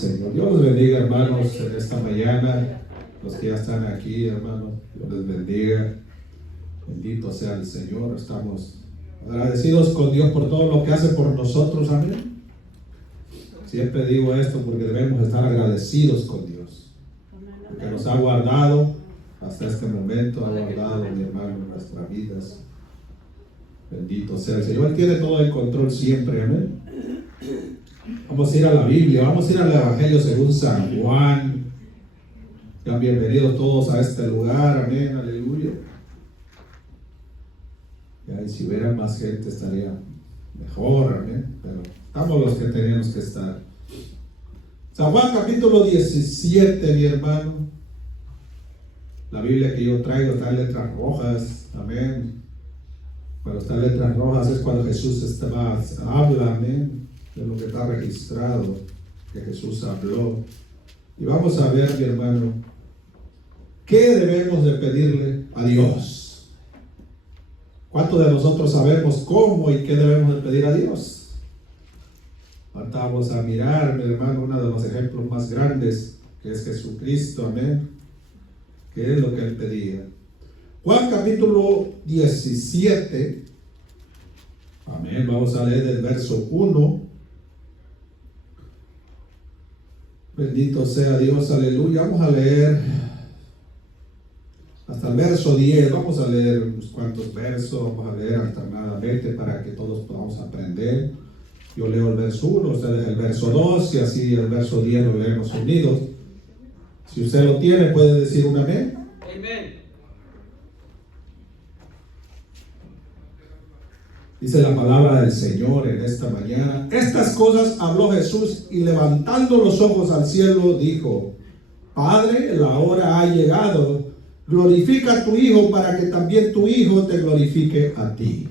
Señor, Dios los bendiga, hermanos, en esta mañana. Los que ya están aquí, hermanos, Dios les bendiga. Bendito sea el Señor. Estamos agradecidos con Dios por todo lo que hace por nosotros. Amén. Siempre digo esto porque debemos estar agradecidos con Dios, porque nos ha guardado hasta este momento, ha guardado, mi hermano, nuestras vidas. Bendito sea el Señor. Él tiene todo el control siempre. Amén. Vamos a ir a la Biblia, vamos a ir al Evangelio según San Juan. Sean bienvenidos todos a este lugar, amén, aleluya. Y si hubiera más gente estaría mejor, amén, pero estamos los que tenemos que estar. San Juan capítulo 17, mi hermano. La Biblia que yo traigo está en letras rojas, amén. Cuando está en letras rojas es cuando Jesús habla, amén, de lo que está registrado, que Jesús habló. Y vamos a ver, mi hermano, ¿qué debemos de pedirle a Dios? ¿Cuántos de nosotros sabemos cómo y qué debemos de pedir a Dios? Ahorita vamos a mirar, mi hermano, uno de los ejemplos más grandes, que es Jesucristo, amén, que es lo que Él pedía. Juan capítulo 17, amén, vamos a leer del verso 1. Bendito sea Dios, aleluya. Vamos a leer hasta el verso 10. Vamos a leer unos cuantos versos, vamos a leer alternadamente para que todos podamos aprender. Yo leo el verso 1, ustedes el verso 2 y así el verso 10 lo leemos unidos. Si usted lo tiene, puede decir un amén. Amén. Dice la palabra del Señor en esta mañana. Estas cosas habló Jesús y levantando los ojos al cielo dijo: Padre, la hora ha llegado, glorifica a tu Hijo para que también tu Hijo te glorifique a ti.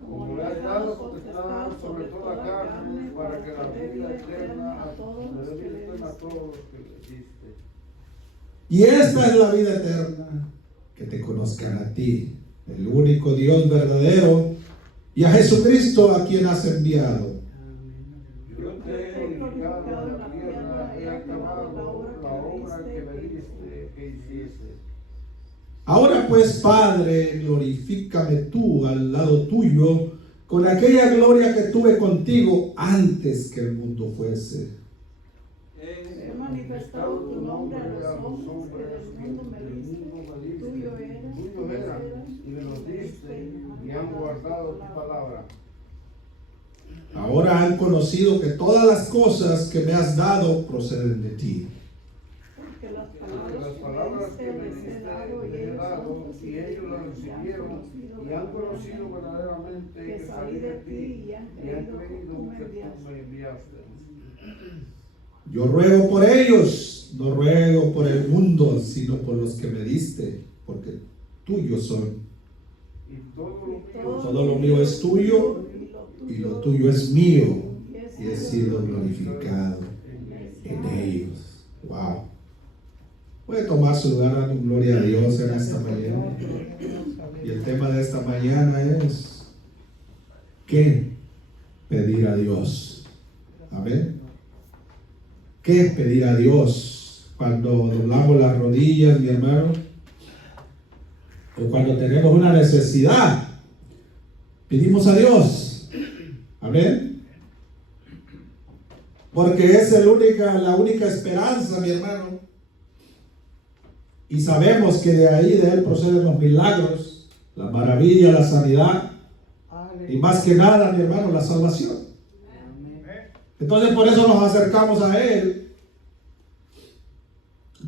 Como le has dado potestad sobre toda carne, para que la vida eterna a todos los que le diste. Y esta es la vida eterna, que te conozcan a ti, el único Dios verdadero, y a Jesucristo a quien has enviado. Yo te he glorificado en la tierra, he acabado la obra que me diste que hiciese. Ahora pues, Padre, glorifícame tú al lado tuyo, con aquella gloria que tuve contigo antes que el mundo fuese. He manifestado tu nombre a los hombres que del mundo me diste. Tuyo era, y me lo diste, y han guardado tu palabra. Ahora han conocido que todas las cosas que me has dado proceden de ti. Porque las palabras que me diste les he dado, y ellos las recibieron, y han conocido verdaderamente que salí de ti, y han creído que tú me enviaste. Yo ruego por ellos, no ruego por el mundo, sino por los que me diste, porque tuyos son. Y todo lo mío es tuyo, y lo tuyo es mío, y he sido glorificado en ellos. Wow. Puede tomar su lugar dando gloria a Dios en esta mañana. Y el tema de esta mañana es: ¿qué pedir a Dios? Amén. ¿Qué pedir a Dios? Cuando doblamos las rodillas, mi hermano, o cuando tenemos una necesidad, pedimos a Dios. Amén. Porque es la única esperanza, mi hermano. Y sabemos que de ahí, de Él proceden los milagros, la maravilla, la sanidad, y más que nada, mi hermano, la salvación. Entonces por eso nos acercamos a Él,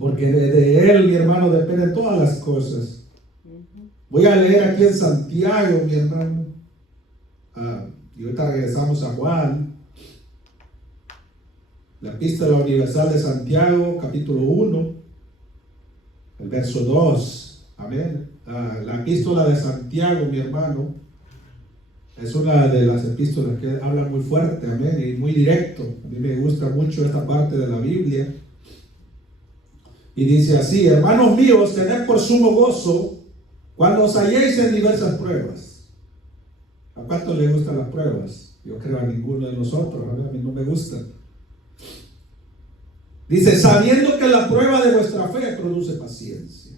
porque de Él, mi hermano, dependen todas las cosas. Voy a leer aquí en Santiago, mi hermano, y ahorita regresamos a Juan, la Epístola Universal de Santiago, capítulo 1, el verso 2, amén. La Epístola de Santiago, mi hermano, es una de las epístolas que habla muy fuerte, amén, y muy directo. A mí me gusta mucho esta parte de la Biblia. Y dice así: hermanos míos, tened por sumo gozo cuando os halléis en diversas pruebas. ¿A cuántos les gustan las pruebas? Yo creo a ninguno de nosotros, a mí no me gustan. Dice, sabiendo que la prueba de vuestra fe produce paciencia.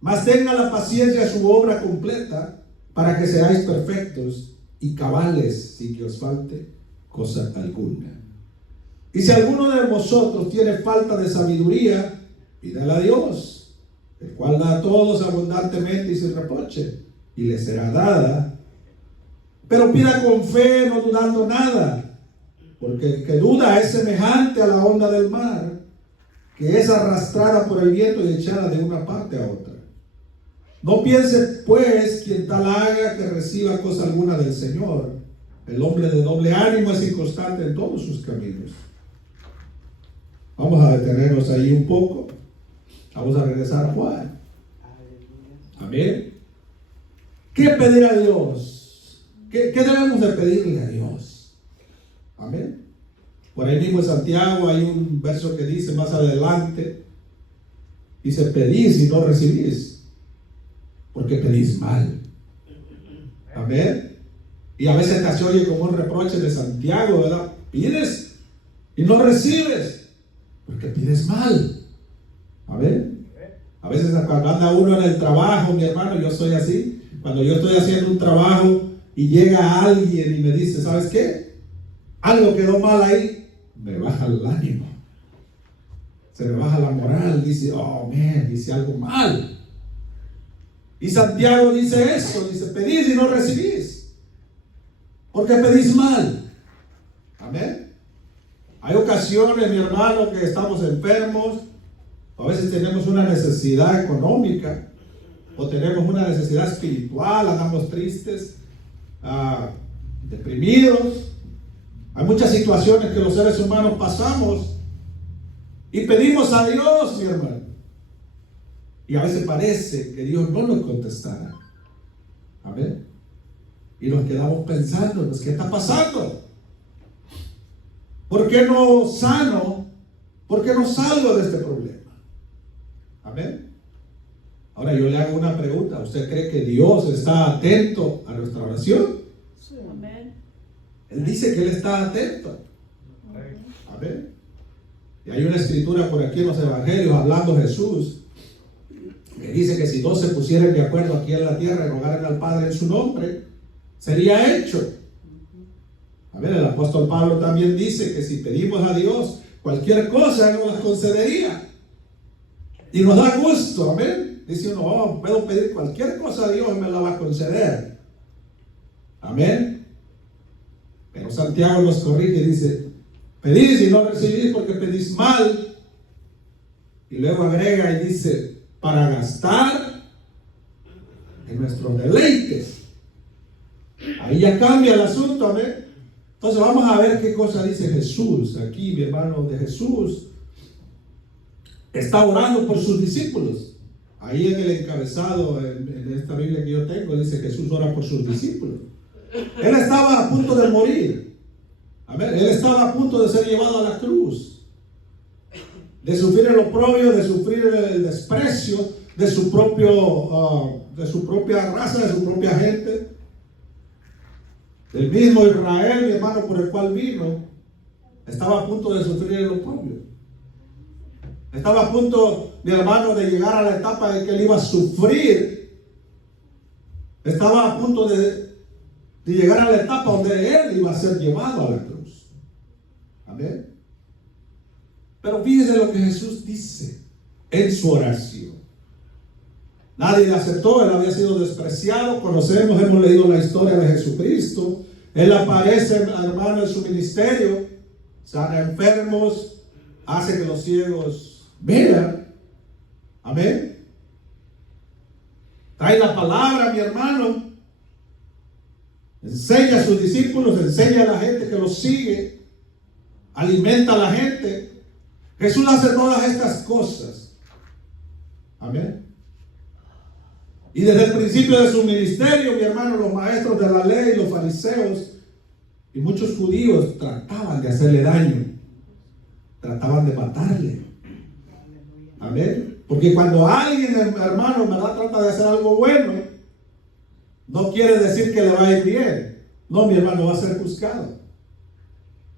Mas tenga la paciencia su obra completa, para que seáis perfectos y cabales, sin que os falte cosa alguna. Y si alguno de vosotros tiene falta de sabiduría, pídala a Dios, el cual da a todos abundantemente y sin reproche, y le será dada. Pero pida con fe, no dudando nada, porque el que duda es semejante a la onda del mar, que es arrastrada por el viento y echada de una parte a otra. No piense pues quien tal haga que reciba cosa alguna del Señor. El hombre de doble ánimo es inconstante en todos sus caminos. Vamos a detenernos ahí un poco. Vamos a regresar a Juan. Amén. ¿Qué pedir a Dios? ¿Qué debemos de pedirle a Dios? Amén. Por ahí mismo en Santiago hay un verso que dice más adelante, dice, pedís y no recibís, porque pedís mal. Amén. Y a veces te se oye como un reproche de Santiago, ¿verdad? Pides y no recibes, porque pides mal. Amén. A veces cuando anda uno en el trabajo, mi hermano, yo soy así. Cuando yo estoy haciendo un trabajo y llega alguien y me dice, ¿sabes qué? Algo quedó mal ahí, me baja el ánimo. Se me baja la moral, dice, oh, man, dice algo mal. Y Santiago dice eso, dice, pedís y no recibís, porque pedís mal. Amén. Hay ocasiones, mi hermano, que estamos enfermos, a veces tenemos una necesidad económica, o tenemos una necesidad espiritual, andamos tristes, deprimidos. Hay muchas situaciones que los seres humanos pasamos y pedimos a Dios, mi hermano. Y a veces parece que Dios no nos contestará. Amén. Y nos quedamos pensando, pues, ¿qué está pasando? ¿Por qué no sano? ¿Por qué no salgo de este problema? Amén. Ahora yo le hago una pregunta. ¿Usted cree que Dios está atento a nuestra oración? Sí. Amén. Él dice que Él está atento. Amén. Y hay una escritura por aquí en los evangelios hablando Jesús, que dice que si dos se pusieran de acuerdo aquí en la tierra y rogaran al Padre en su nombre, sería hecho. Amén. El apóstol Pablo también dice que si pedimos a Dios cualquier cosa, nos la concedería. Y nos da gusto. Amén. Dice uno, oh, puedo pedir cualquier cosa a Dios y me la va a conceder. Amén. Pero Santiago nos corrige y dice, pedís y no recibís porque pedís mal. Y luego agrega y dice, para gastar en nuestros deleites. Ahí ya cambia el asunto, amén. Entonces vamos a ver qué cosa dice Jesús. Aquí, mi hermano, de Jesús está orando por sus discípulos. Ahí en el encabezado, en esta Biblia que yo tengo, dice Jesús ora por sus discípulos. Él estaba a punto de morir. Amén. Él estaba a punto de ser llevado a la cruz, de sufrir el oprobio, de sufrir el desprecio de su propia raza, de su propia gente, del mismo Israel, mi hermano, por el cual vino. Estaba a punto de sufrir el oprobio. Estaba a punto, mi hermano, de llegar a la etapa en que él iba a sufrir. Estaba a punto de llegar a la etapa donde él iba a ser llevado a la cruz. Amén. Pero fíjese lo que Jesús dice en su oración. Nadie le aceptó, él había sido despreciado. Conocemos, hemos leído la historia de Jesucristo. Él aparece, hermano, en su ministerio, sana enfermos, hace que los ciegos vean. Amén. Trae la palabra, mi hermano. Enseña a sus discípulos, enseña a la gente que los sigue, alimenta a la gente. Jesús hace todas estas cosas. Amén. Y desde el principio de su ministerio, mi hermano, los maestros de la ley, los fariseos y muchos judíos trataban de hacerle daño, trataban de matarle. Amén. Porque cuando alguien, hermano, ¿verdad?, trata de hacer algo bueno, no quiere decir que le va a ir bien. No, mi hermano, va a ser juzgado.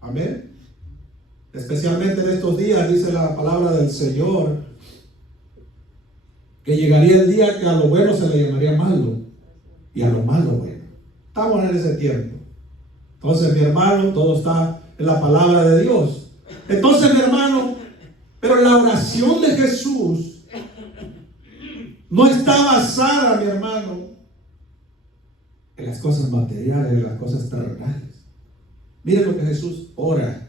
Amén. especialmente en estos días, dice la palabra del Señor, que llegaría el día que a lo bueno se le llamaría malo y a lo malo bueno. Estamos en ese tiempo. Entonces, mi hermano, todo está en la palabra de Dios. Entonces, mi hermano, pero la oración de Jesús no está basada, mi hermano, en las cosas materiales, en las cosas terrenales. Miren lo que Jesús ora.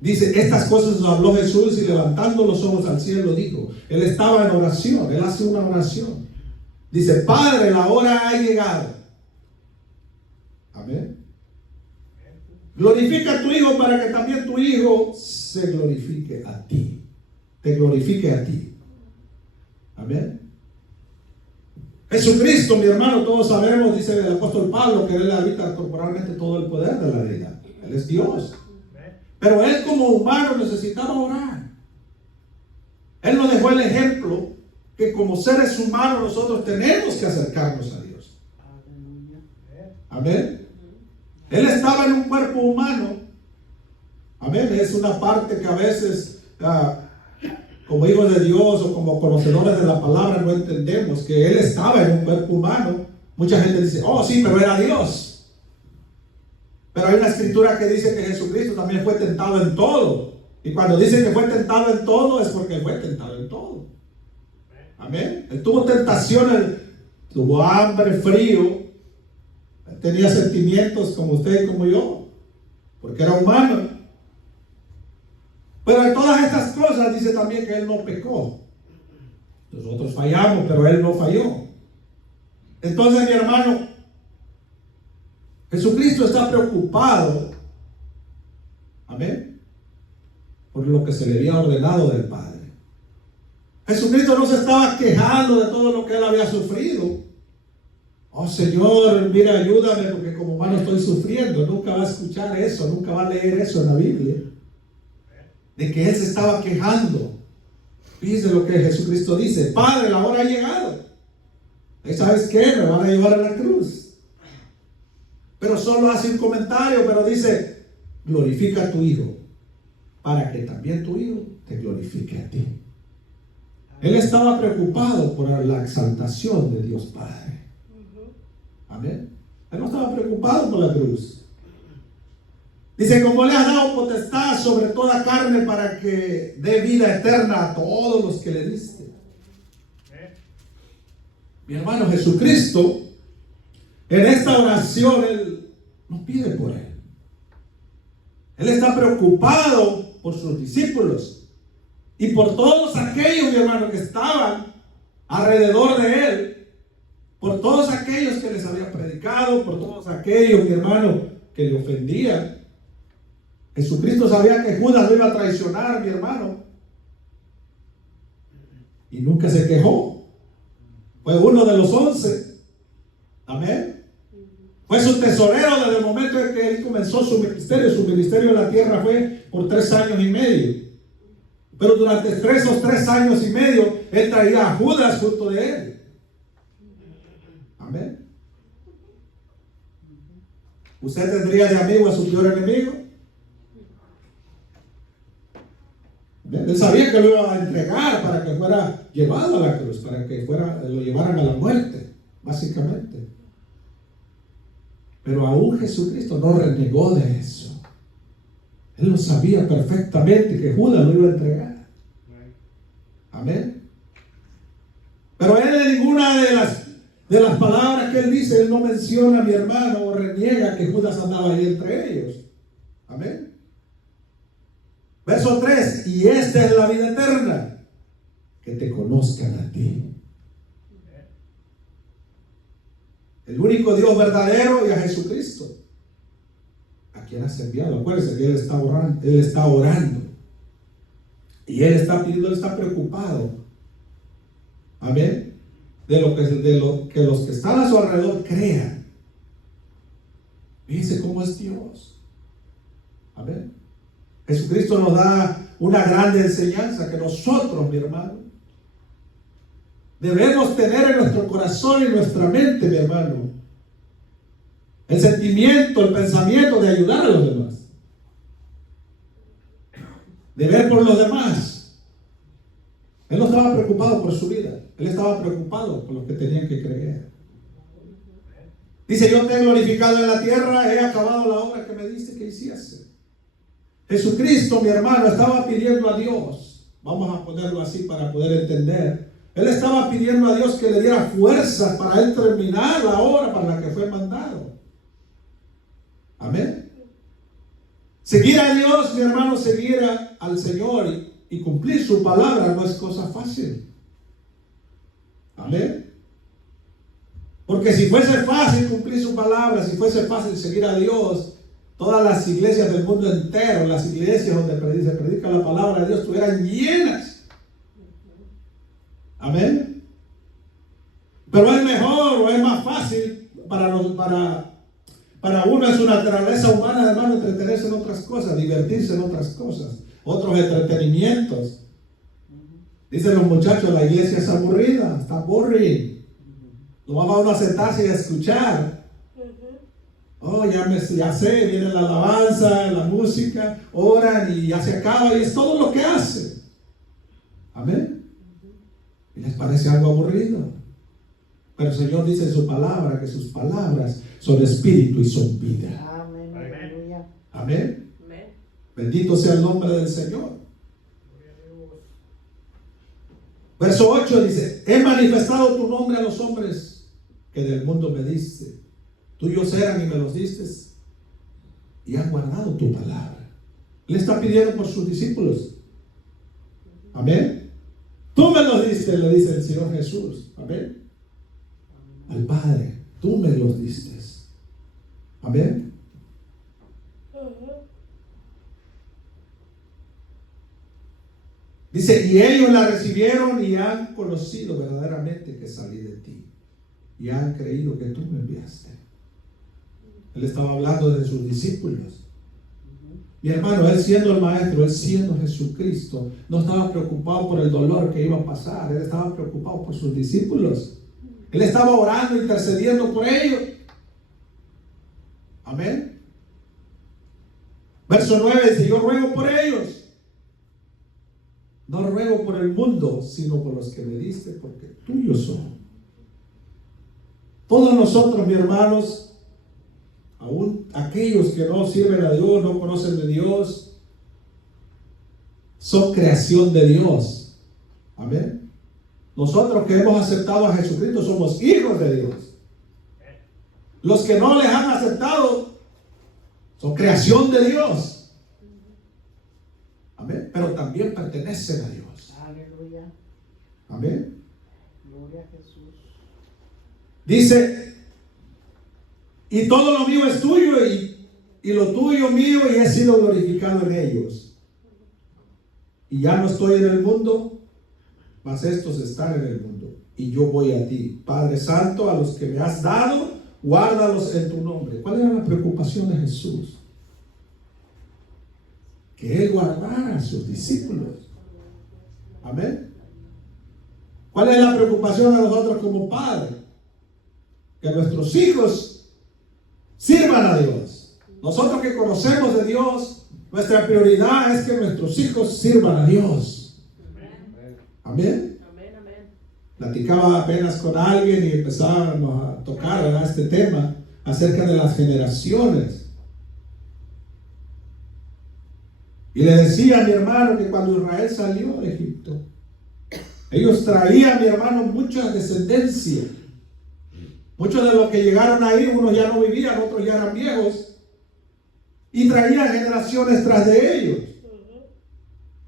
Dice, estas cosas nos habló Jesús y levantando los ojos al cielo dijo, Él estaba en oración, Él hace una oración. Dice, Padre, la hora ha llegado. Amén. Glorifica a tu Hijo para que también tu Hijo se glorifique a ti. Te glorifique a ti. Amén. Jesucristo, mi hermano, todos sabemos, dice el apóstol Pablo, que Él habita corporalmente todo el poder de la vida. Él es Dios. Pero Él como humano necesitaba orar. Él nos dejó el ejemplo que como seres humanos nosotros tenemos que acercarnos a Dios. Amén. Él estaba en un cuerpo humano. Amén. Es una parte que a veces, como hijos de Dios o como conocedores de la palabra, no entendemos que Él estaba en un cuerpo humano. Mucha gente dice, oh sí, pero era Dios. Pero hay una escritura que dice que Jesucristo también fue tentado en todo. Y cuando dice que fue tentado en todo, es porque Él fue tentado en todo. Amén. Él tuvo tentaciones, tuvo hambre, frío. Él tenía sentimientos como usted y como yo, porque era humano. Pero en todas estas cosas dice también que Él no pecó. Nosotros fallamos, pero Él no falló. Entonces, mi hermano, Jesucristo está preocupado, amén, por lo que se le había ordenado del Padre. Jesucristo no se estaba quejando de todo lo que Él había sufrido. Oh Señor, mira, ayúdame porque como humano estoy sufriendo. Nunca va a escuchar eso, nunca va a leer eso en la Biblia. De que Él se estaba quejando. Fíjense lo que Jesucristo dice: Padre, la hora ha llegado. ¿Y sabes qué? Me van a llevar a la cruz. Pero solo hace un comentario, pero dice: glorifica a tu Hijo, para que también tu Hijo te glorifique a ti. Él estaba preocupado por la exaltación de Dios Padre. Amén. Él no estaba preocupado por la cruz. Dice: como le has dado potestad sobre toda carne para que dé vida eterna a todos los que le diste. Mi hermano, Jesucristo, en esta oración, Él no pide por Él. Él está preocupado por sus discípulos y por todos aquellos, mi hermano, que estaban alrededor de Él, por todos aquellos que les había predicado, por todos aquellos, mi hermano, que le ofendían. Jesucristo sabía que Judas lo iba a traicionar, mi hermano, y nunca se quejó. Fue uno de los 11. Amén. Fue su tesorero desde el momento en que él comenzó su ministerio. Su ministerio en la tierra fue por 3 años y medio. Pero durante esos 3 años y medio, él traía a Judas junto de él. Amén. ¿Usted tendría de amigo a su peor enemigo? Él sabía que lo iba a entregar para que fuera llevado a la cruz, para que lo llevaran a la muerte, básicamente. Pero aún Jesucristo no renegó de eso. Él lo sabía perfectamente que Judas lo iba a entregar. Amén. Pero él en ninguna de las palabras que él dice, él no menciona a mi hermano o reniega que Judas andaba ahí entre ellos. Amén. Verso 3: y esta es la vida eterna, que te conozcan a ti, el único Dios verdadero, y a Jesucristo, a quien has enviado. Acuérdense que Él está orando, y Él está pidiendo, Él está preocupado, amén, de lo que los que están a su alrededor crean. Fíjense cómo es Dios. Amén. Jesucristo nos da una grande enseñanza que nosotros, mi hermano, debemos tener en nuestro corazón y nuestra mente, mi hermano, el sentimiento, el pensamiento de ayudar a los demás. de ver por los demás. Él no estaba preocupado por su vida. Él estaba preocupado por lo que tenían que creer. Dice, yo te he glorificado en la tierra, he acabado la obra que me diste que hiciese. Jesucristo, mi hermano, estaba pidiendo a Dios, vamos a ponerlo así para poder entender. Él estaba pidiendo a Dios que le diera fuerzas para él terminar la obra para la que fue mandado. Amén. Seguir a Dios, mi hermano, seguir al Señor y cumplir su palabra no es cosa fácil. Amén. Porque si fuese fácil cumplir su palabra, si fuese fácil seguir a Dios, todas las iglesias del mundo entero, las iglesias donde se predica la palabra de Dios, estuvieran llenas. Amén. Pero es mejor o es más fácil para uno, en su naturaleza humana, hermano, entretenerse en otras cosas, divertirse en otras cosas, otros entretenimientos. Dicen los muchachos, la iglesia es aburrida, está boring. No va a uno a sentarse y a escuchar. Oh, ya sé, viene la alabanza, la música, oran y ya se acaba y es todo lo que hace. Amén. Y les parece algo aburrido. Pero el Señor dice en su palabra que sus palabras son espíritu y son vida. Amén. Aleluya. Amén. Bendito sea el nombre del Señor. Verso 8 dice, he manifestado tu nombre a los hombres que del mundo me diste. Tuyos eran y me los diste y han guardado tu palabra. Le está pidiendo por sus discípulos. Amén. Tú me los diste, le dice el Señor Jesús. Amén. Al Padre, tú me los diste. Amén. Dice, y ellos la recibieron y han conocido verdaderamente que salí de ti. Y han creído que tú me enviaste. Él estaba hablando de sus discípulos. Mi hermano, él siendo el maestro, él siendo Jesucristo, no estaba preocupado por el dolor que iba a pasar. Él estaba preocupado por sus discípulos. Él estaba orando, intercediendo por ellos. Amén. Verso 9 dice, yo ruego por ellos. No ruego por el mundo, sino por los que me diste, porque tuyos son. Todos nosotros, mis hermanos, aún aquellos que no sirven a Dios, no conocen de Dios, son creación de Dios. Amén. Nosotros que hemos aceptado a Jesucristo somos hijos de Dios. Los que no les han aceptado son creación de Dios. Amén. Pero también pertenecen a Dios. Aleluya. Amén. Gloria a Jesús. Dice, y todo lo mío es tuyo y lo tuyo mío y he sido glorificado en ellos. Y ya no estoy en el mundo, mas estos están en el mundo. Y yo voy a ti. Padre Santo, a los que me has dado, guárdalos en tu nombre. ¿Cuál era la preocupación de Jesús? Que Él guardara a sus discípulos. Amén. ¿Cuál es la preocupación de nosotros como padres? Que nuestros hijos sirvan a Dios. Nosotros que conocemos de Dios, nuestra prioridad es que nuestros hijos sirvan a Dios. Amén. Platicaba apenas con alguien y empezábamos a tocar, ¿verdad?, este tema acerca de las generaciones. Y le decía a mi hermano que cuando Israel salió de Egipto, ellos traían, mi hermano, mucha descendencia. Muchos de los que llegaron ahí, unos ya no vivían, otros ya eran viejos. Y traían generaciones tras de ellos.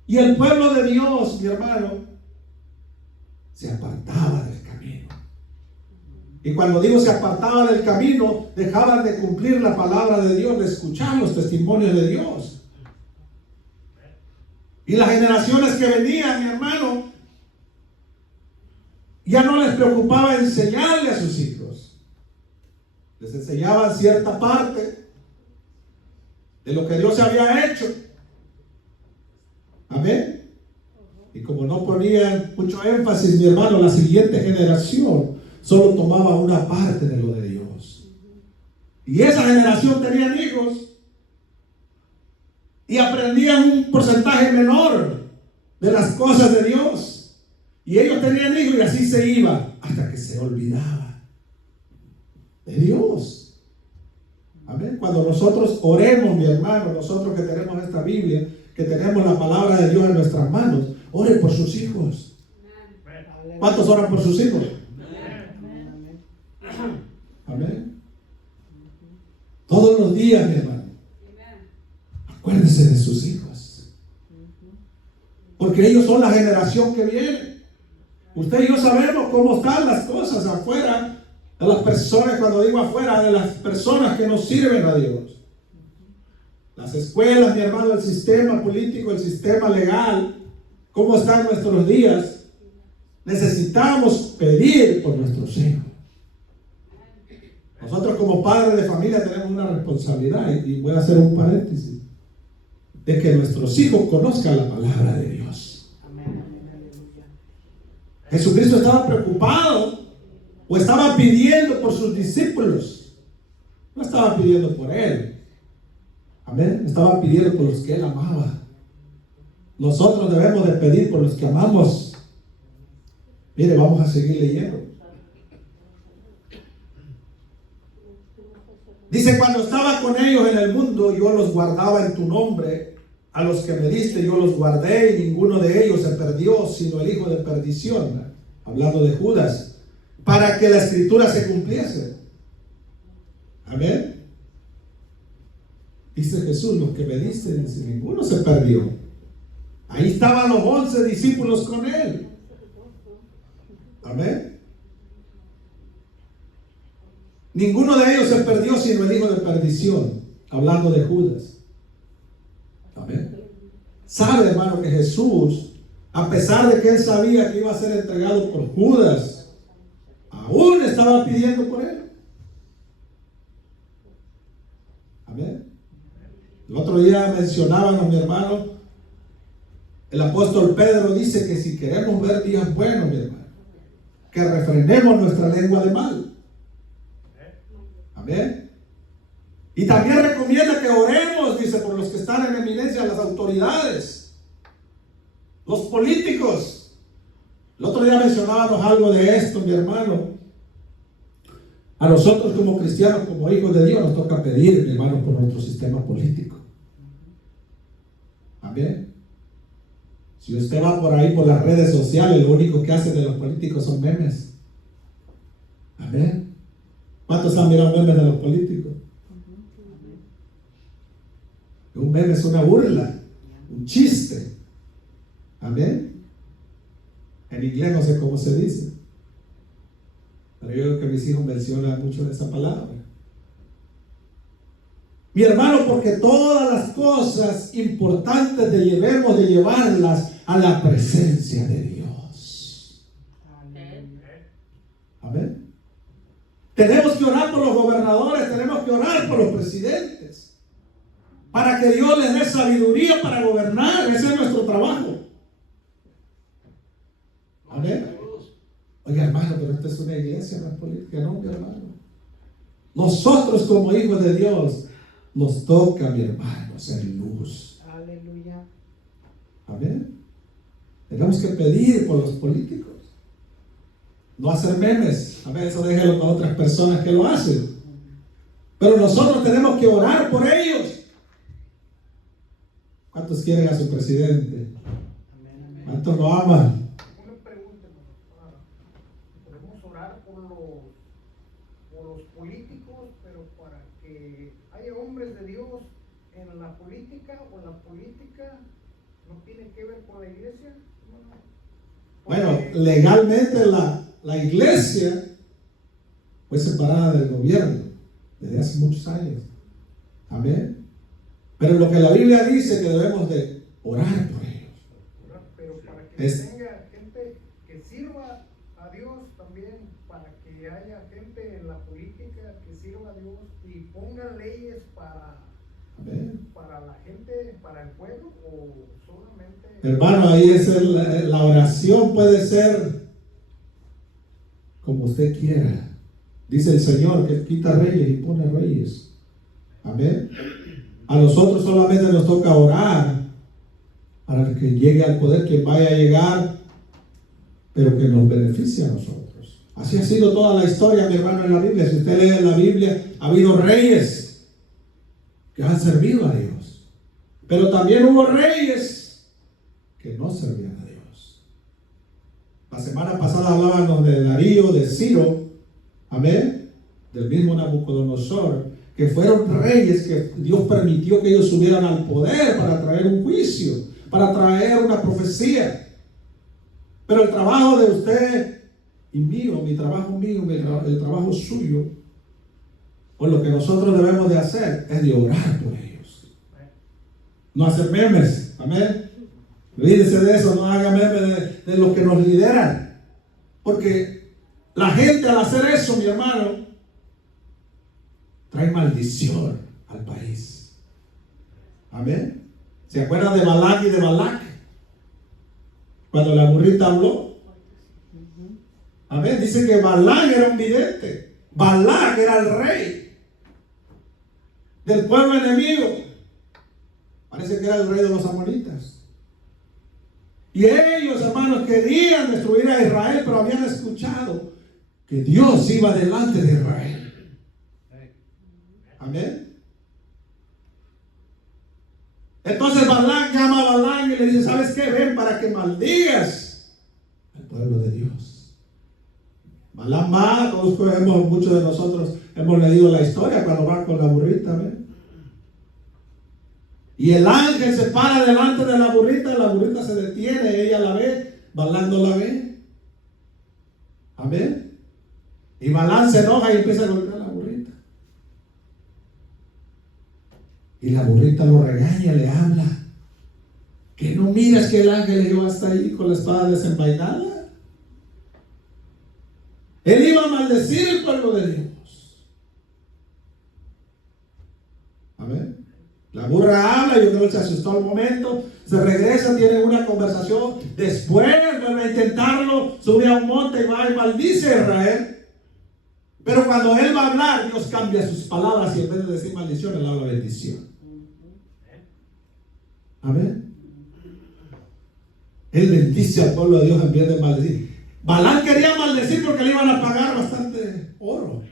Y el pueblo de Dios, mi hermano, se apartaba del camino. Y cuando digo se apartaba del camino, dejaban de cumplir la palabra de Dios, de escuchar los testimonios de Dios. Y las generaciones que venían, mi hermano, ya no les preocupaba enseñarle a sus hijos. Les enseñaban cierta parte de lo que Dios había hecho. Amén. Y como no ponían mucho énfasis, mi hermano, la siguiente generación solo tomaba una parte de lo de Dios. Y esa generación tenían hijos. y aprendían un porcentaje menor de las cosas de Dios. Y ellos tenían hijos y así se iba hasta que se olvidaba de Dios. Amén. Cuando nosotros oremos, mi hermano, nosotros que tenemos esta Biblia, que tenemos la palabra de Dios en nuestras manos, oren por sus hijos. ¿Cuántos oran por sus hijos? Amén. Todos los días, mi hermano, acuérdese de sus hijos, porque ellos son la generación que viene. Usted y yo sabemos cómo están las cosas afuera de las personas, cuando digo afuera, de las personas que nos sirven a Dios. Las escuelas, mi hermano, el sistema político, el sistema legal, cómo están nuestros días. Necesitamos pedir por nuestros hijos. Nosotros como padres de familia tenemos una responsabilidad, y voy a hacer un paréntesis, de que nuestros hijos conozcan la palabra de Dios. Jesucristo estaba preocupado o estaba pidiendo por sus discípulos. No estaba pidiendo por él. Amén. Estaba pidiendo por los que él amaba. Nosotros debemos de pedir por los que amamos. Mire, vamos a seguir leyendo. Dice, cuando estaba con ellos en el mundo, yo los guardaba en tu nombre. A los que me diste yo los guardé, y ninguno de ellos se perdió, sino el hijo de perdición. Hablando de Judas, para que la escritura se cumpliese. Amén. Dice Jesús, los que me diste, dice, ninguno se perdió. Ahí estaban los 11 discípulos con él. Amén. Ninguno de ellos se perdió, sino el hijo de perdición. Hablando de Judas. Amén. Sabe, hermano, que Jesús, a pesar de que él sabía que iba a ser entregado por Judas, aún estaba pidiendo por él. Amén. El otro día mencionábamos, mi hermano, el apóstol Pedro dice que si queremos ver días buenos, mi hermano, que refrenemos nuestra lengua de mal. Amén. Y también recomienda que oremos, dice, por los que están en eminencia, las autoridades, los políticos. El otro día mencionábamos algo de esto, mi hermano. A nosotros como cristianos, como hijos de Dios, nos toca pedir, mi hermano, por nuestro sistema político. Amén. Si usted va por ahí por las redes sociales, lo único que hacen de los políticos son memes. Amén. ¿Cuántos han mirado memes de los políticos? Un meme es una burla, un chiste. Amén. En inglés no sé cómo se dice, pero yo creo que mis hijos mencionan mucho de esa palabra. Mi hermano, porque todas las cosas importantes debemos de llevarlas a la presencia de Dios. Amén. Tenemos que orar por los gobernadores, tenemos que orar por los presidentes, para que Dios les dé sabiduría para gobernar. Ese es nuestro trabajo. Amén. Oiga, hermano, pero esta es una iglesia, no es política, no, mi hermano. Nosotros como hijos de Dios nos toca, mi hermano, ser luz. Aleluya. Amén. Tenemos que pedir por los políticos, no hacer memes. Amén. Eso déjalo para otras personas que lo hacen, pero nosotros tenemos que orar por ellos. ¿Cuántos quieren a su presidente? ¿Cuántos lo aman? Una pregunta, podemos orar por los políticos, pero para que haya hombres de Dios en la política, o la política no tiene que ver con la iglesia. Bueno, legalmente la iglesia fue separada del gobierno desde hace muchos años. Amén. Pero lo que la Biblia dice que debemos de orar por ellos. Pero para que tenga gente que sirva a Dios también, para que haya gente en la política que sirva a Dios y ponga leyes para la gente, para el pueblo, o solamente... Hermano, ahí es la oración puede ser como usted quiera. Dice el Señor que quita reyes y pone reyes. Amén. A nosotros solamente nos toca orar para que llegue al poder quien vaya a llegar, pero que nos beneficie a nosotros. Así ha sido toda la historia, mi hermano, en la Biblia. Si usted lee en la Biblia, ha habido reyes que han servido a Dios, pero también hubo reyes que no servían a Dios. La semana pasada hablábamos de Darío, de Ciro, amén, del mismo Nabucodonosor, que fueron reyes que Dios permitió que ellos subieran al poder para traer un juicio, para traer una profecía. Pero el trabajo de usted y mío, el trabajo suyo, o lo que nosotros debemos de hacer es de orar por ellos. No hacer memes, amén. Olvídese de eso, no haga memes de los que nos lideran. Porque la gente al hacer eso, mi hermano, trae maldición al país. Amén. ¿Se acuerdan de Balac y de Balac? Cuando la burrita habló. Amén. Dice que Balac era un vidente. Balac era el rey del pueblo enemigo. Parece que era el rey de los amonitas. Y ellos, hermanos, querían destruir a Israel, pero habían escuchado que Dios iba delante de Israel. Amén. Entonces Balac llama a Balac y le dice: ¿sabes qué? Ven para que maldigas al pueblo de Dios. Balac va, muchos de nosotros hemos leído la historia cuando va con la burrita, ¿ven? Y el ángel se para delante de la burrita se detiene, ella la ve, Balac no la ve. Amén. Y Balac se enoja y empieza a golpear a la burrita. Y la burrita lo regaña, le habla. ¿Que no miras que el ángel llegó hasta ahí con la espada desenvainada? Él iba a maldecir el pueblo de Dios. Amén. La burra habla, yo creo que se asustó al momento, se regresa, tiene una conversación, después vuelve a intentarlo, sube a un monte y va y maldice a Israel. Pero cuando él va a hablar, Dios cambia sus palabras y en vez de decir maldición, él habla bendición. Amén. Él bendice al pueblo de Dios en vez de maldecir. Balac quería maldecir porque le iban a pagar bastante oro.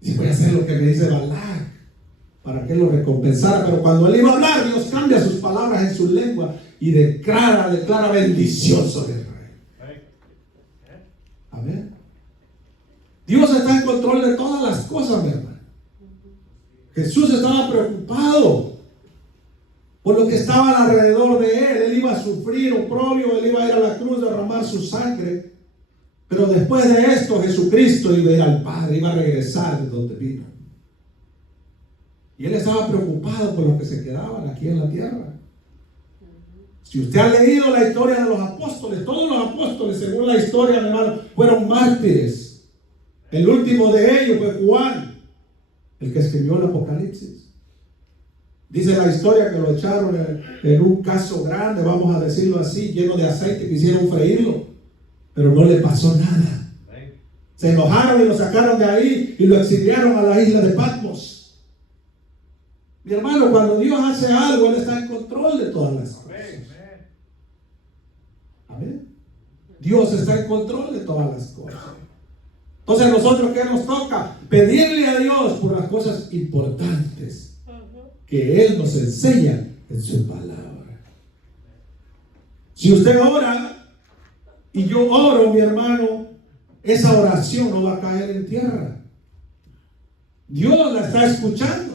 Y voy a hacer lo que me dice Balac para que lo recompensara. Pero cuando él iba a hablar, Dios cambia sus palabras en su lengua y declara bendición sobre Israel. Amén. Dios está en control de todas las cosas, mi hermano. Jesús estaba preocupado por lo que estaban alrededor de él. Él iba a sufrir oprobio, él iba a ir a la cruz a derramar su sangre. Pero después de esto, Jesucristo iba a ir al Padre, iba a regresar de donde vino. Y él estaba preocupado por los que se quedaban aquí en la tierra. Si usted ha leído la historia de los apóstoles, todos los apóstoles, según la historia, mi hermano, fueron mártires. El último de ellos fue Juan, el que escribió el Apocalipsis. Dice la historia que lo echaron en un caso grande, vamos a decirlo así, lleno de aceite, quisieron freírlo, pero no le pasó nada. Se enojaron y lo sacaron de ahí y lo exiliaron a la isla de Patmos. Mi hermano, cuando Dios hace algo, Él está en control de todas las cosas. Amén. Dios está en control de todas las cosas. Entonces nosotros, ¿qué nos toca? Pedirle a Dios por las cosas importantes que Él nos enseña en su palabra. Si usted ora y yo oro, mi hermano, esa oración no va a caer en tierra. Dios la está escuchando.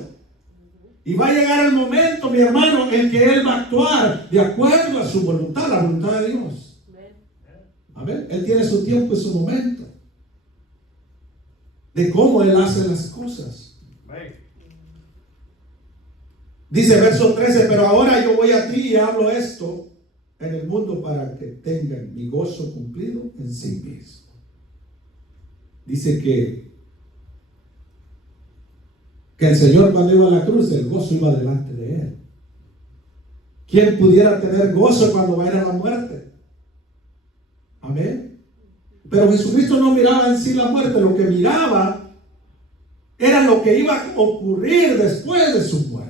Y va a llegar el momento, mi hermano, en que Él va a actuar de acuerdo a su voluntad, la voluntad de Dios. Amén. Él tiene su tiempo y su momento de cómo Él hace las cosas. Dice verso 13: pero ahora yo voy a ti y hablo esto en el mundo para que tengan mi gozo cumplido en sí mismo. Dice que el Señor, cuando iba a la cruz, el gozo iba delante de Él. ¿Quién pudiera tener gozo cuando va a ir a la muerte? Amén. Pero Jesucristo no miraba en sí la muerte, lo que miraba era lo que iba a ocurrir después de su muerte.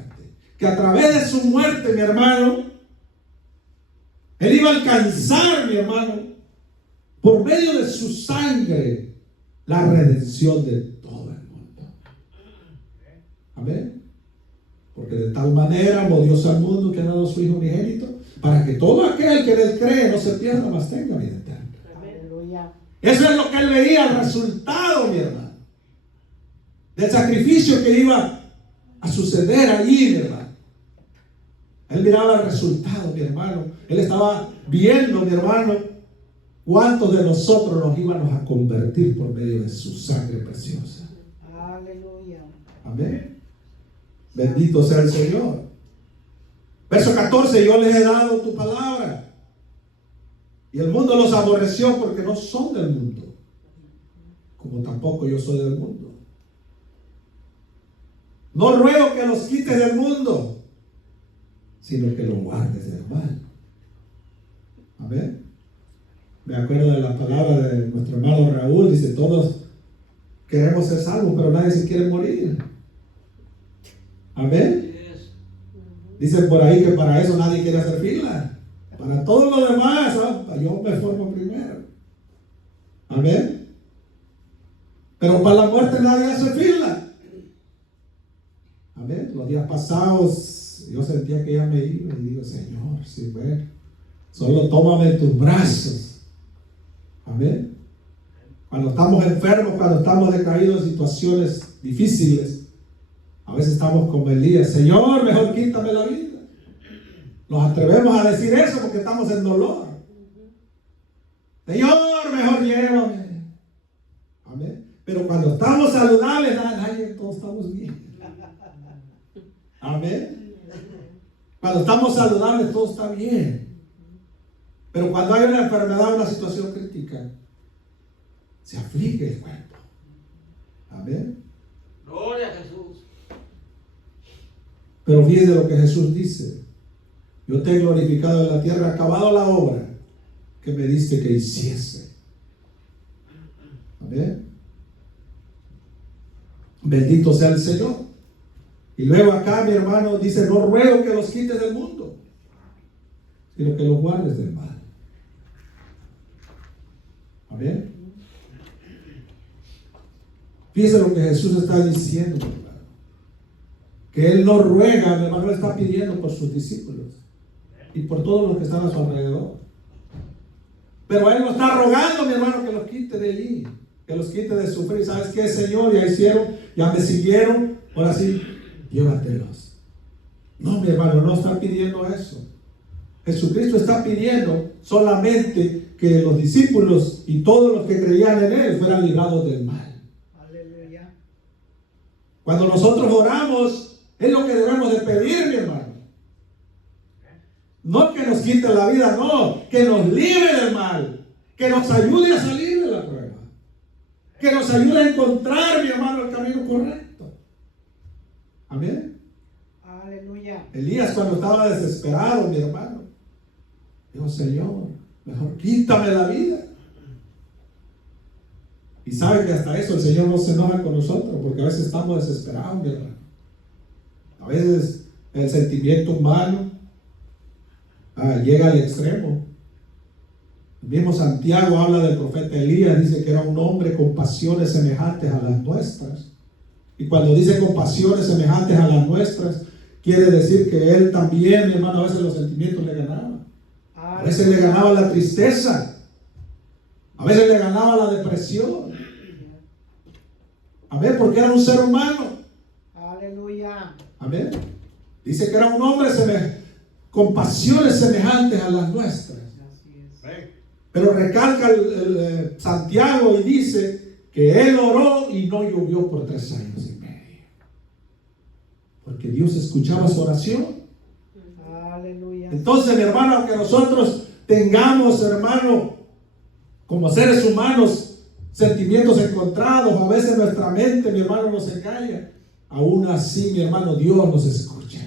Que a través de su muerte, mi hermano, Él iba a alcanzar, mi hermano, por medio de su sangre, la redención de todo el mundo. Amén. Porque de tal manera amó Dios al mundo que ha dado a su Hijo unigénito, para que todo aquel que en Él cree no se pierda, mas tenga vida eterna. Aleluya. Eso es lo que Él veía, el resultado, mi hermano, del sacrificio que iba a suceder allí, mi hermano. Él miraba el resultado, mi hermano. Él estaba viendo, mi hermano, cuántos de nosotros nos íbamos a convertir por medio de su sangre preciosa. Aleluya. Amén. Bendito sea el Señor. Verso 14, yo les he dado tu palabra. Y el mundo los aborreció porque no son del mundo, como tampoco yo soy del mundo. No ruego que los quites del mundo, sino que los guardes del mal. Amén. Me acuerdo de la palabra de nuestro hermano Raúl. Dice, todos queremos ser salvos, pero nadie se quiere morir. Amén. Dicen por ahí que para eso nadie quiere hacer fila. Para todo lo demás, yo me formo primero. Amén. Pero para la muerte nadie hace fila. Amén. Los días pasados yo sentía que ya me iba y digo, Señor, si ven, solo tómame en tus brazos. Amén. Cuando estamos enfermos, cuando estamos decaídos en situaciones difíciles, a veces estamos como Elías, Señor, mejor quítame la vida. Nos atrevemos a decir eso porque estamos en dolor. Señor, mejor llévame. Amén. Pero cuando estamos saludables, nadie, todos estamos bien. Amén. Cuando estamos saludables, todo está bien. Pero cuando hay una enfermedad, una situación crítica, se aflige el cuerpo. Amén. Gloria a Jesús. Pero fíjense lo que Jesús dice. Yo te he glorificado en la tierra, acabado la obra que me diste que hiciese. Amén. Bendito sea el Señor. Y luego acá mi hermano dice, no ruego que los quites del mundo, sino que los guardes del mal. Amén. Fíjense lo que Jesús está diciendo, mi hermano. Que Él no ruega, mi hermano, está pidiendo por sus discípulos y por todos los que están a su alrededor. Pero Él no está rogando, mi hermano, que los quite de allí, que los quite de sufrir. ¿Sabes qué, Señor? Ya hicieron, ya me siguieron, ahora sí, llévatelos. No, mi hermano, no está pidiendo eso. Jesucristo está pidiendo solamente que los discípulos y todos los que creían en Él fueran librados del mal. Aleluya. Cuando nosotros oramos, es lo que debemos de pedir, mi hermano. No que nos quite la vida, no, que nos libre del mal, que nos ayude a salir de la prueba, que nos ayude a encontrar, mi hermano, el camino correcto. Amén. Aleluya. Elías, cuando estaba desesperado, mi hermano, dijo, Señor, mejor quítame la vida. Y sabe que hasta eso el Señor no se enoja con nosotros, porque a veces estamos desesperados, mi hermano. A veces el sentimiento humano llega al extremo. El mismo Santiago habla del profeta Elías, dice que era un hombre con pasiones semejantes a las nuestras. Y cuando dice con pasiones semejantes a las nuestras, quiere decir que él también, mi hermano, a veces los sentimientos le ganaban. A veces le ganaba la tristeza. A veces le ganaba la depresión. Amén, porque era un ser humano. Aleluya. Amén. Dice que era un hombre con pasiones semejantes a las nuestras. Así es. Pero recalca el Santiago y dice que él oró y no llovió por 3 años y medio. Porque Dios escuchaba su oración. Aleluya. Entonces, mi hermano, aunque nosotros tengamos, hermano, como seres humanos, sentimientos encontrados, a veces nuestra mente, mi hermano, nos engaña. Aún así, mi hermano, Dios nos escucha.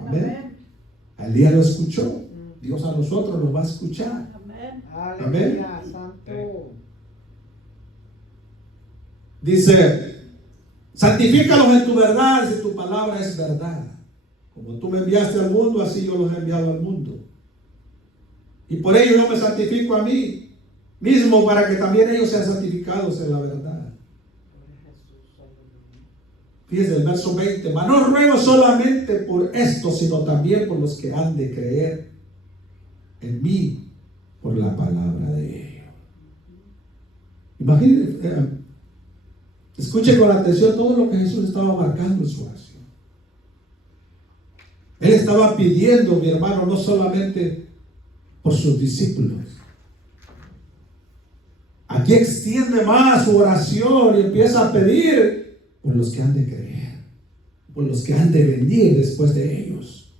Amén. Al día lo escuchó. Dios a nosotros nos va a escuchar. Aleluya. Santo. Dice Santifícalos en tu verdad, si tu palabra es verdad. Como tú me enviaste al mundo, así yo los he enviado al mundo. Y por ello yo me santifico a mí mismo, para que también ellos sean santificados en la verdad. Fíjense el verso 20. Mas no ruego solamente por esto, sino también por los que han de creer en mí por la palabra de ellos. Imagínense, escuchen con atención todo lo que Jesús estaba marcando en su oración. Él estaba pidiendo, mi hermano, no solamente por sus discípulos. Aquí extiende más su oración y empieza a pedir por los que han de creer, por los que han de venir después de ellos,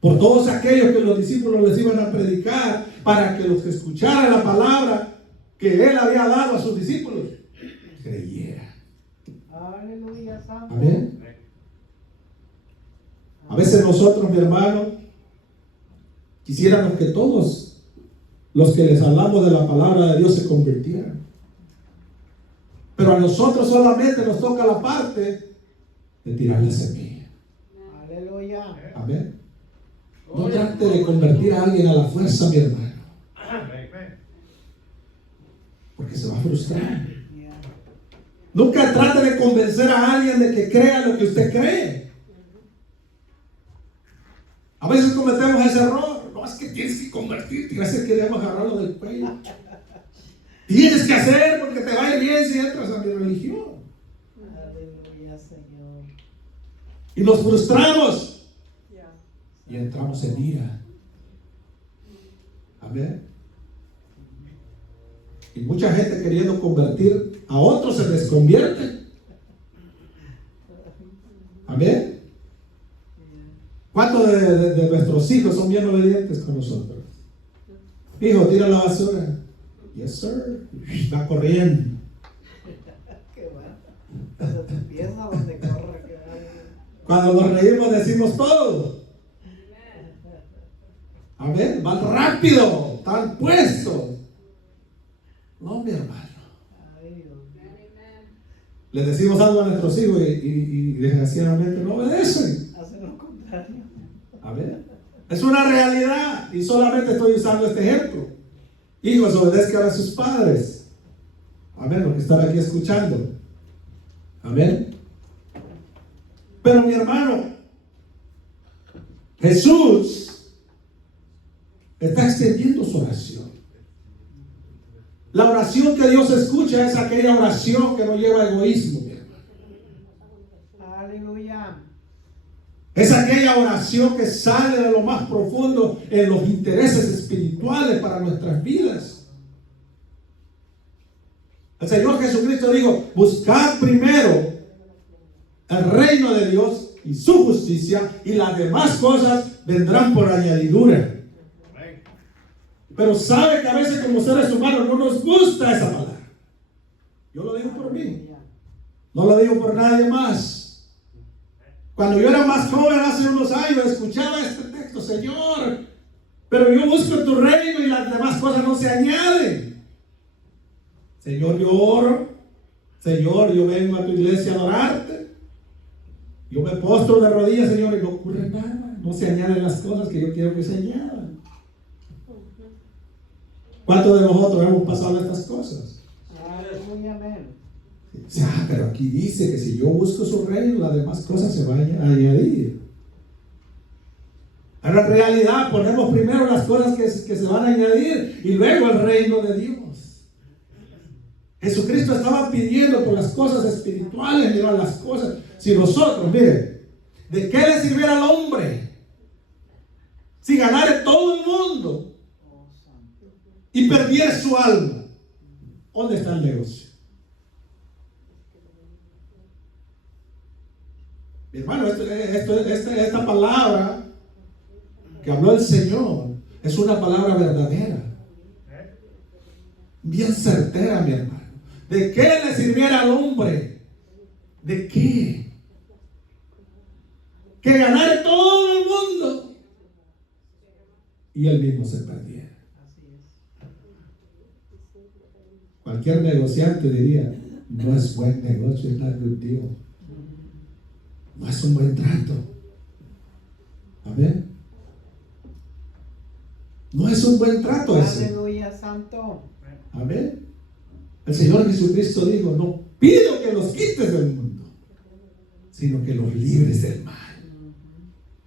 por todos aquellos que los discípulos les iban a predicar, para que los que escucharan la palabra que Él había dado a sus discípulos creyeran. Aleluya, santo. Amén. A veces nosotros, mi hermano, quisiéramos que todos los que les hablamos de la palabra de Dios se convirtieran. Pero a nosotros solamente nos toca la parte de tirar la semilla. Aleluya. Amén. No trate de convertir a alguien a la fuerza, mi hermano, porque se va a frustrar. Nunca trate de convencer a alguien de que crea lo que usted cree. A veces cometemos ese error. No, es que tienes que convertirte. Y a veces queremos agarrarlo del cuello. Tienes que hacer porque te va a ir bien si entras a mi religión. Aleluya, Señor. Y nos frustramos. Y entramos en ira. Amén. Y mucha gente queriendo convertir a otros se desconvierte. Amén. ¿Cuántos de nuestros hijos son bien obedientes con nosotros? Hijo, tira la basura. Yes, sir. Va corriendo. Qué bueno. Cuando te empieza donde corre. Cuando nos reímos decimos todo. Amén. Van rápido. Están puestos. No, mi hermano. Le decimos algo a nuestros hijos y desgraciadamente no obedecen. Hacen lo contrario. Amén. Es una realidad y solamente estoy usando este ejemplo. Hijos, obedezcan a sus padres. Amén. Los que están aquí escuchando. Amén. Pero mi hermano, Jesús está extendiendo su oración. La oración que Dios escucha es aquella oración que no lleva egoísmo, mi hermano. Aleluya. Es aquella oración que sale de lo más profundo en los intereses espirituales para nuestras vidas. El Señor Jesucristo dijo: buscad primero el reino de Dios y su justicia, y las demás cosas vendrán por añadidura. Pero sabe que a veces como seres humanos no nos gusta esa palabra. Yo lo digo por mí. No lo digo por nadie más. Cuando yo era más joven, hace unos años, escuchaba este texto: Señor, pero yo busco tu reino y las demás cosas no se añaden. Señor, yo oro. Señor, yo vengo a tu iglesia a adorarte. Yo me postro de rodillas, Señor, y no ocurre nada. No se añaden las cosas que yo quiero que se añadan. ¿Cuántos de nosotros hemos pasado estas cosas? Aleluya, amén. Pero aquí dice que si yo busco su reino, las demás cosas se van a añadir. En la realidad ponemos primero las cosas que se van a añadir y luego el reino de Dios. Jesucristo estaba pidiendo por las cosas espirituales, no las cosas. Si nosotros, miren, ¿de qué le sirviera al hombre si ganara todo el mundo y perdiera su alma? ¿Dónde está el negocio? Mi hermano, esta palabra que habló el Señor es una palabra verdadera, bien certera, mi hermano. ¿De qué le sirviera al hombre? ¿De qué? Que ganara todo el mundo y él mismo se perdiera. Cualquier negociante diría: no es buen negocio, es not good deal. No es un buen trato. Amén. No es un buen trato ese. Aleluya, santo. Amén. El Señor Jesucristo dijo, no pido que los quites del mundo, sino que los libres del mal.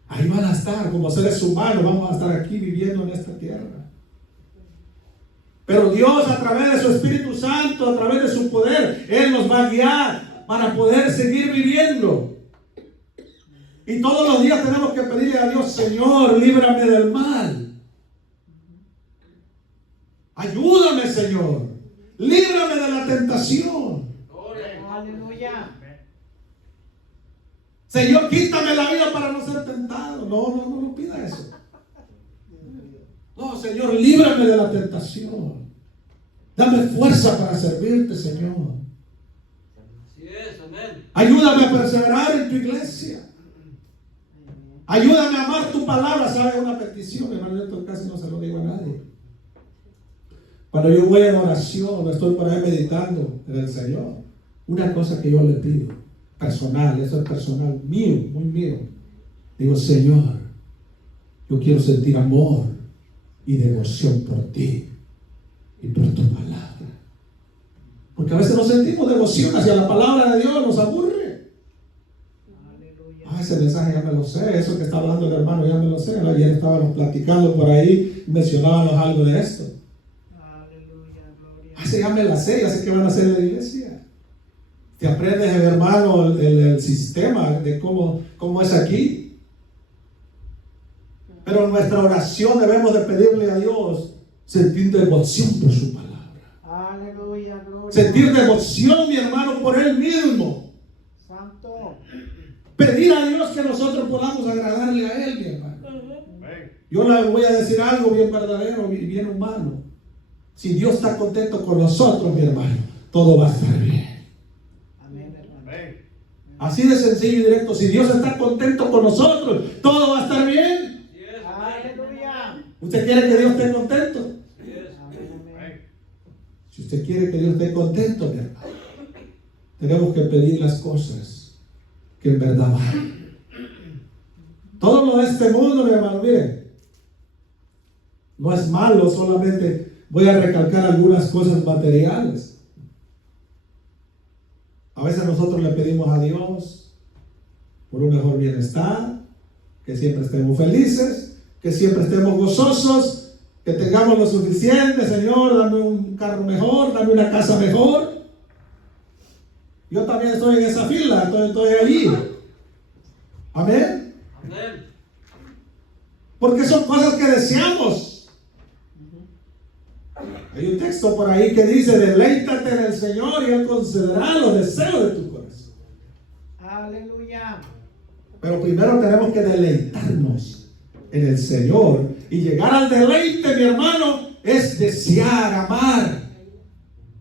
Ahí van a estar como seres humanos, vamos a estar aquí viviendo en esta tierra. Pero Dios, a través de su Espíritu Santo, a través de su poder, Él nos va a guiar para poder seguir viviendo. Y todos los días tenemos que pedirle a Dios, Señor, líbrame del mal. Ayúdame, Señor. Líbrame de la tentación. Aleluya. Señor, quítame la vida para no ser tentado. No pida eso. No, Señor, líbrame de la tentación. Dame fuerza para servirte, Señor. Así es, amén. Ayúdame a perseverar en tu iglesia. Ayúdame a amar tu palabra. ¿Sabe una petición? Hermano, esto casi no se lo digo a nadie. Cuando yo voy en oración, estoy por ahí meditando en el Señor. Una cosa que yo le pido, personal, eso es personal, mío, muy mío. Digo, Señor, yo quiero sentir amor y devoción por ti y por tu palabra. Porque a veces no sentimos devoción hacia la palabra de Dios, nos aburre. Ese mensaje ya me lo sé, eso que está hablando el hermano ya me lo sé. Ayer estábamos platicando por ahí, mencionábamos algo de esto. Ese ya me la sé, ya sé qué van a hacer en la iglesia. Te aprendes, hermano, el sistema de cómo es aquí. Pero en nuestra oración debemos de pedirle a Dios sentir devoción por su palabra. Aleluya, gloria. Sentir devoción, mi hermano, por Él mismo. Santo. Pedir a Dios que nosotros podamos agradarle a Él, mi hermano. Yo le voy a decir algo bien verdadero y bien humano. Si Dios está contento con nosotros, mi hermano, todo va a estar bien. Amén, hermano. Así de sencillo y directo. Si Dios está contento con nosotros, todo va a estar bien. Aleluya. ¿Usted quiere que Dios esté contento? Amén. Si usted quiere que Dios esté contento, mi hermano, tenemos que pedir las cosas que en verdad valen. Todo lo de este mundo, mi hermano, miren, no es malo, solamente voy a recalcar algunas cosas materiales. A veces nosotros le pedimos a Dios por un mejor bienestar, que siempre estemos felices, que siempre estemos gozosos, que tengamos lo suficiente. Señor, dame un carro mejor, dame una casa mejor. Yo también estoy en esa fila, estoy allí. Amén. Amén. Porque son cosas que deseamos. Hay un texto por ahí que dice, deleítate en el Señor y Él concederá los deseos de tu corazón. Aleluya. Pero primero tenemos que deleitarnos en el Señor. Y llegar al deleite, mi hermano, es desear, amar.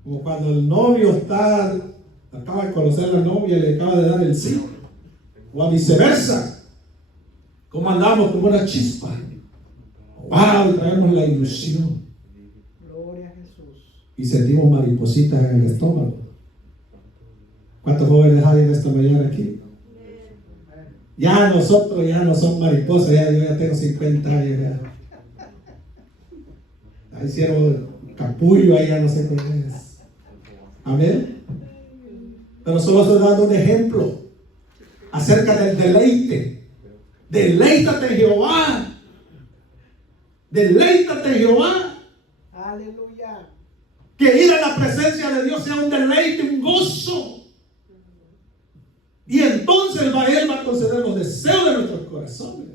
Como cuando el novio acaba de conocer a la novia y le acaba de dar el sí. O a viceversa. Como andamos como una chispa. Wow, traemos la ilusión. Y sentimos maripositas en el estómago. ¿Cuántos jóvenes hay en esta mañana aquí? Ya nosotros ya no somos mariposas, yo ya tengo 50 años ya. Ya hicieron capullo, ahí ya no sé qué es. Amén. Pero solo estoy dando un ejemplo acerca del deleite. Deleítate en Jehová. Deleítate en Jehová. Aleluya. Que ir a la presencia de Dios sea un deleite, un gozo. Y entonces Él va a conceder los deseos de nuestros corazones.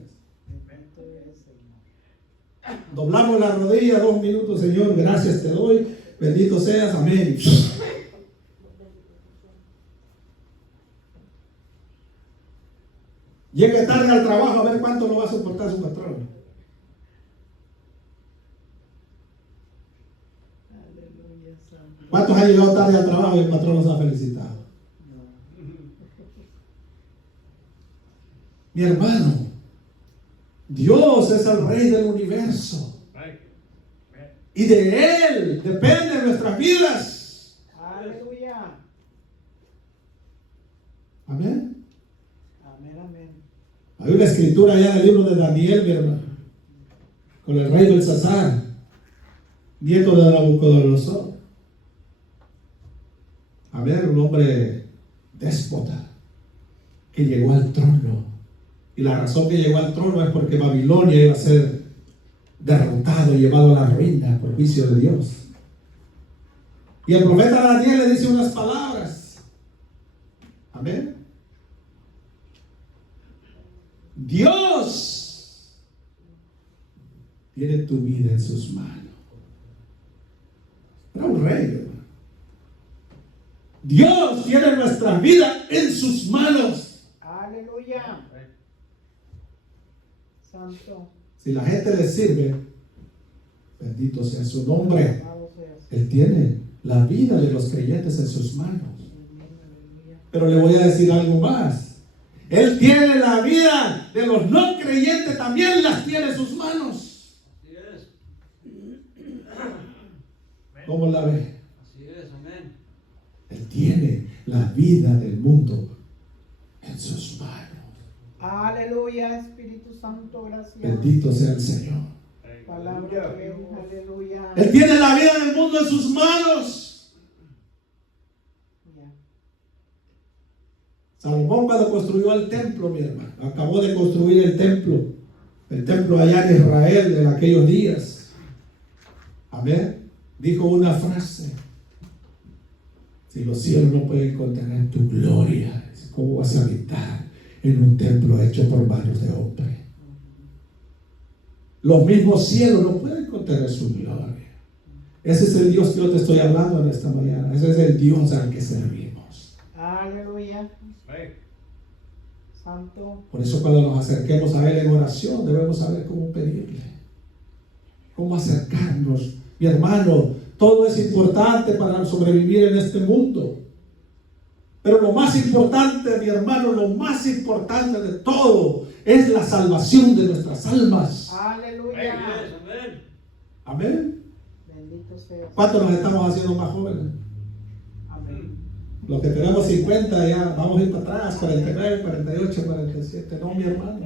Doblamos la rodilla 2 minutos, Señor. Gracias te doy. Bendito seas. Amén. Llegue tarde al trabajo a ver cuánto lo va a soportar su patrón. ¿Cuántos han llegado tarde al trabajo y el patrón los ha felicitado? Mi hermano, Dios es el Rey del universo. Y de Él dependen nuestras vidas. Aleluya. Amén. Amén, amén. Hay una escritura allá en el libro de Daniel, mi hermano, con el rey Belsasar, nieto de Nabucodonosor. Amén, un hombre déspota que llegó al trono. Y la razón que llegó al trono es porque Babilonia iba a ser derrotado y llevado a la ruina por juicio de Dios. Y el profeta Daniel le dice unas palabras. Amén. Dios tiene tu vida en sus manos. Era un rey, hermano. Dios tiene nuestra vida en sus manos. Aleluya. Santo. Si la gente le sirve, bendito sea su nombre. Alabado seas. Él tiene la vida de los creyentes en sus manos. Pero le voy a decir algo más. Él tiene la vida de los no creyentes, también las tiene en sus manos. Así es. ¿Cómo la ve? Así es, amén. Él tiene la vida del mundo en sus manos. Aleluya, Espíritu Santo, gracias. Bendito sea el Señor. Palabra de Dios, aleluya. Él tiene la vida del mundo en sus manos. Ya. Salomón, cuando construyó el templo, mi hermano, acabó de construir el templo allá en Israel en aquellos días. Amén. Dijo una frase: si los cielos no pueden contener tu gloria, ¿cómo vas a habitar en un templo hecho por manos de hombre? Los mismos cielos no pueden contener su gloria. Ese es el Dios que yo te estoy hablando en esta mañana. Ese es el Dios al que servimos. Aleluya. Santo. Por eso cuando nos acerquemos a Él en oración, debemos saber cómo pedirle, cómo acercarnos. Mi hermano, todo es importante para sobrevivir en este mundo. Pero lo más importante, mi hermano, lo más importante de todo es la salvación de nuestras almas. Aleluya. Amén. Amén. Bendito sea. ¿Cuántos nos estamos haciendo más jóvenes? Amén. Los que tenemos 50 ya vamos a ir para atrás, 49, 48, 47. No, mi hermano.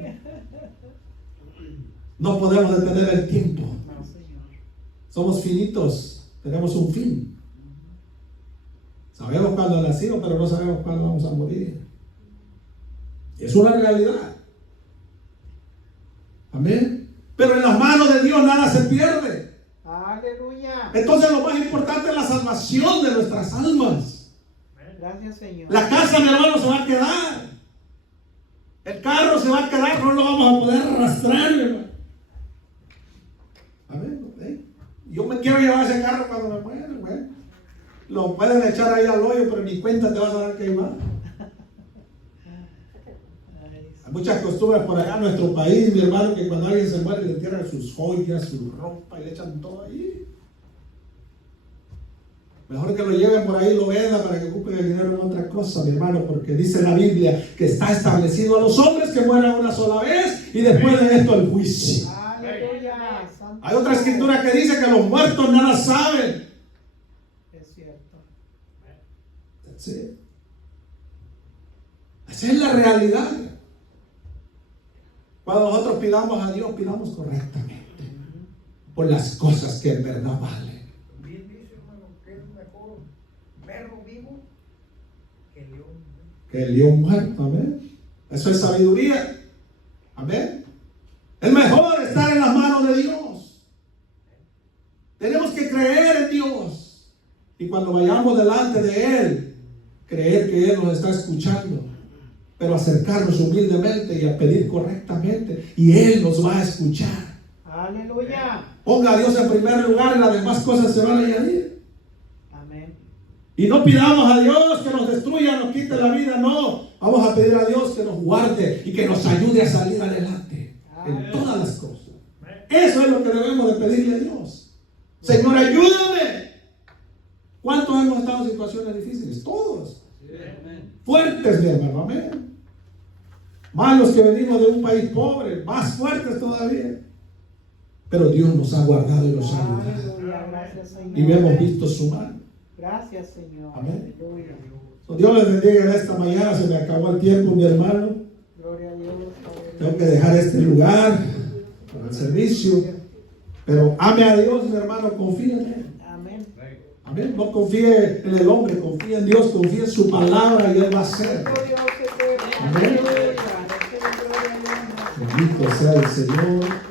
No podemos detener el tiempo. No, Señor. Somos finitos, tenemos un fin. Sabemos cuándo nacimos, pero no sabemos cuándo vamos a morir. Es una realidad. Amén. Pero en las manos de Dios nada se pierde. Aleluya. Entonces lo más importante es la salvación de nuestras almas. Gracias, Señor. La casa, mi hermano, se va a quedar. El carro se va a quedar, no lo vamos a poder arrastrar, mi hermano. Amén. ¿Eh? Yo me quiero llevar ese carro cuando me muera, güey. Lo pueden echar ahí al hoyo, pero ni cuenta te vas a dar que iba. Hay muchas costumbres por allá en nuestro país, mi hermano, que cuando alguien se muere le entierran sus joyas, su ropa y le echan todo ahí. Mejor que lo lleven por ahí y lo vendan para que ocupen el dinero en otra cosa, mi hermano, porque dice la Biblia que está establecido a los hombres que mueran una sola vez y después de esto el juicio. Aleluya. Santo. Hay otra escritura que dice que los muertos nada saben. Es cierto. ¿Sí? Esa es la realidad. Cuando nosotros pidamos a Dios, pidamos correctamente por las cosas que en verdad valen. Bien dice, hermano, que es mejor perro vivo que león. Que el león muerto, amén. Eso es sabiduría, amén. Es mejor estar en las manos de Dios. Tenemos que creer en Dios y cuando vayamos delante de Él, creer que Él nos está escuchando, pero acercarnos humildemente y a pedir correctamente y Él nos va a escuchar. Aleluya. Ponga a Dios en primer lugar y las demás cosas se van a añadir. Amén. Y no pidamos a Dios que nos destruya, nos quite la vida, no. Vamos a pedir a Dios que nos guarde y que nos ayude a salir adelante en todas las cosas. Eso es lo que debemos de pedirle a Dios. Señor, ayúdame. ¿Cuántos hemos estado en situaciones difíciles? Todos. Amén. Fuertes, mi hermano, amén. Más los que venimos de un país pobre, más fuertes todavía. Pero Dios nos ha guardado y nos ha ayudado. Aleluya. Gracias, Señor. Y hemos visto su mano. Gracias, Señor. Amén. Aleluya. Dios les bendiga en esta mañana. Se me acabó el tiempo, mi hermano. Gloria a Dios. Tengo que dejar este lugar para el servicio. Pero ame a Dios, mi hermano. Confía en Él. Amén. Amén. No confíe en el hombre. Confía en Dios. Confía en su palabra y Él va a hacer. Gloria a Dios. Amén. Aleluya. Bendito sea el Señor.